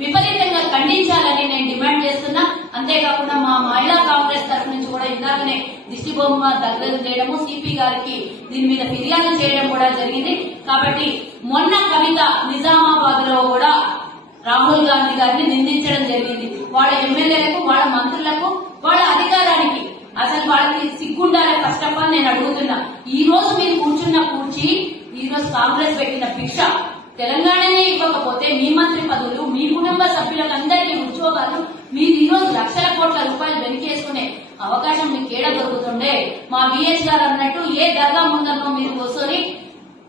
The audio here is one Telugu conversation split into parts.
విపరీతంగా ఖండించాలని నేను డిమాండ్ చేస్తున్నా. అంతేకాకుండా మా మహిళా కాంగ్రెస్ తరఫు నుంచి కూడా ఇందాకనే దిష్టి బొమ్మ దగ్గర చేయడము, సిపి గారికి దీని మీద ఫిర్యాదు చేయడం కూడా జరిగింది. కాబట్టి మొన్న కవిత నిజామాబాద్ లో కూడా రాహుల్ గాంధీ గారిని నిందించడం జరిగింది. వాళ్ళ ఎమ్మెల్యేలకు, వాళ్ళ మంత్రులకు, వాళ్ళ అధికారానికి అసలు వాళ్ళకి సిగ్గుండాలి. ఫస్ట్ ఆఫ్ ఆల్ నేను అడుగుతున్నా, ఈ రోజు మీరు కూర్చున్న కూర్చి, ఈ రోజు కాంగ్రెస్ పెట్టిన భిక్ష తెలంగాణనే ఇవ్వకపోతే మీ మంత్రి పదవులు, మీ కుటుంబ సభ్యులకు అందరికీ ఉద్యోగాలు, మీరు ఈ రోజు లక్షల కోట్ల రూపాయలు వెనకేసుకునే అవకాశం మీకు ఏడ దొరుకుతుండే. మా విఎస్ గారు అన్నట్టు ఏ దర్గా ముందరనో మీరు కూర్చొని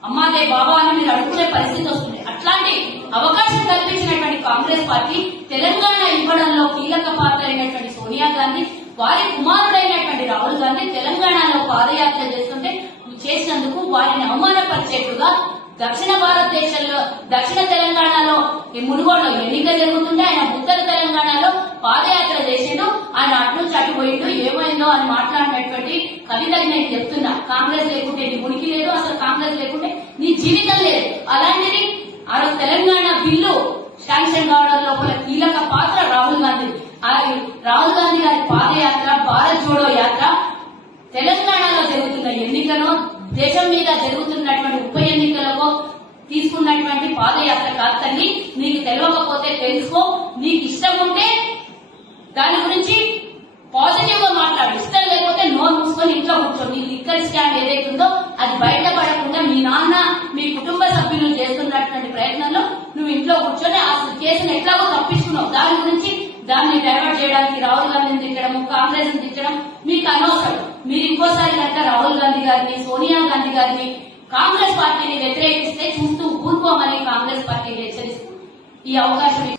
అమ్మాదే బాబా అని మీరు అడుగునే పరిస్థితి వస్తుంది. అట్లాంటి అవకాశం కల్పించినటువంటి కాంగ్రెస్ పార్టీ తెలంగాణ ఇవ్వడంలో కీలక పాత్ర అయినటువంటి సోనియా గాంధీ, వారి కుమారుడైనటువంటి రాహుల్ గాంధీ తెలంగాణలో పాదయాత్ర చేస్తుంటే చేసినందుకు వారిని అవమానపరిచేట్టుగా దక్షిణ భారతదేశంలో, దక్షిణ తెలంగాణలో మునుగోడులో ఎన్నిక జరుగుతుంటే ఆయన ఉత్తర తెలంగాణలో పాదయాత్ర చేసిండు. ఆయన అటు చటిపోయిండు, ఏమైందో అని మాట్లాడినటువంటి కవితకి నేను చెప్తున్నా, కాంగ్రెస్ లేకుంటే నీ ఉనికి లేదు, అసలు కాంగ్రెస్ లేకుంటే నీ జీవితం లేదు. అలాంటిది ఆ రోజు తెలంగాణ బిల్లు శాంక్షన్ కావడం లోపల కీలక పాత్ర రాహుల్ గాంధీ. రాహుల్ గాంధీ గారి పాదయాత్ర, భారత్ జోడో యాత్ర తెలంగాణలో జరుగుతున్న ఎన్నికలో, దేశం మీద జరుగుతున్నటువంటి ఉప ఎన్నికలకు తీసుకున్నటువంటి పాదయాత్ర కాదు తల్లి. నీకు తెలియకపోతే తెలుసుకో, నీకు ఇష్టం ఉంటే దాని గురించి పాజిటివ్ గా మాట్లాడు, ఇష్టం లేకపోతే నోరు మూసుకొని ఇంట్లో కూర్చో. నీ లిక్కర్ స్కామ్ ఏదైతుందో అది బయటపడకుండా మీ నాన్న, మీ కుటుంబ సభ్యులు చేస్తున్నటువంటి ప్రయత్నంలో నువ్వు ఇంట్లో కూర్చొని ఆ కేసును ఎట్లాగో తప్పించుకున్నావు. దాని గురించి దాన్ని డైవర్ట్ చేయడానికి రాహుల్ గాంధీని తిట్టడం, కాంగ్రెస్ ని తిట్టడం మీకు అనవసరం. మీరు ఇంకోసారి కనుక రాహుల్ గాంధీ గారిని, సోనియా గాంధీ గారిని, కాంగ్రెస్ పార్టీని వ్యతిరేకిస్తే చూస్తూ ఊరుకోమని కాంగ్రెస్ పార్టీని హెచ్చరిస్తూ ఈ అవకాశం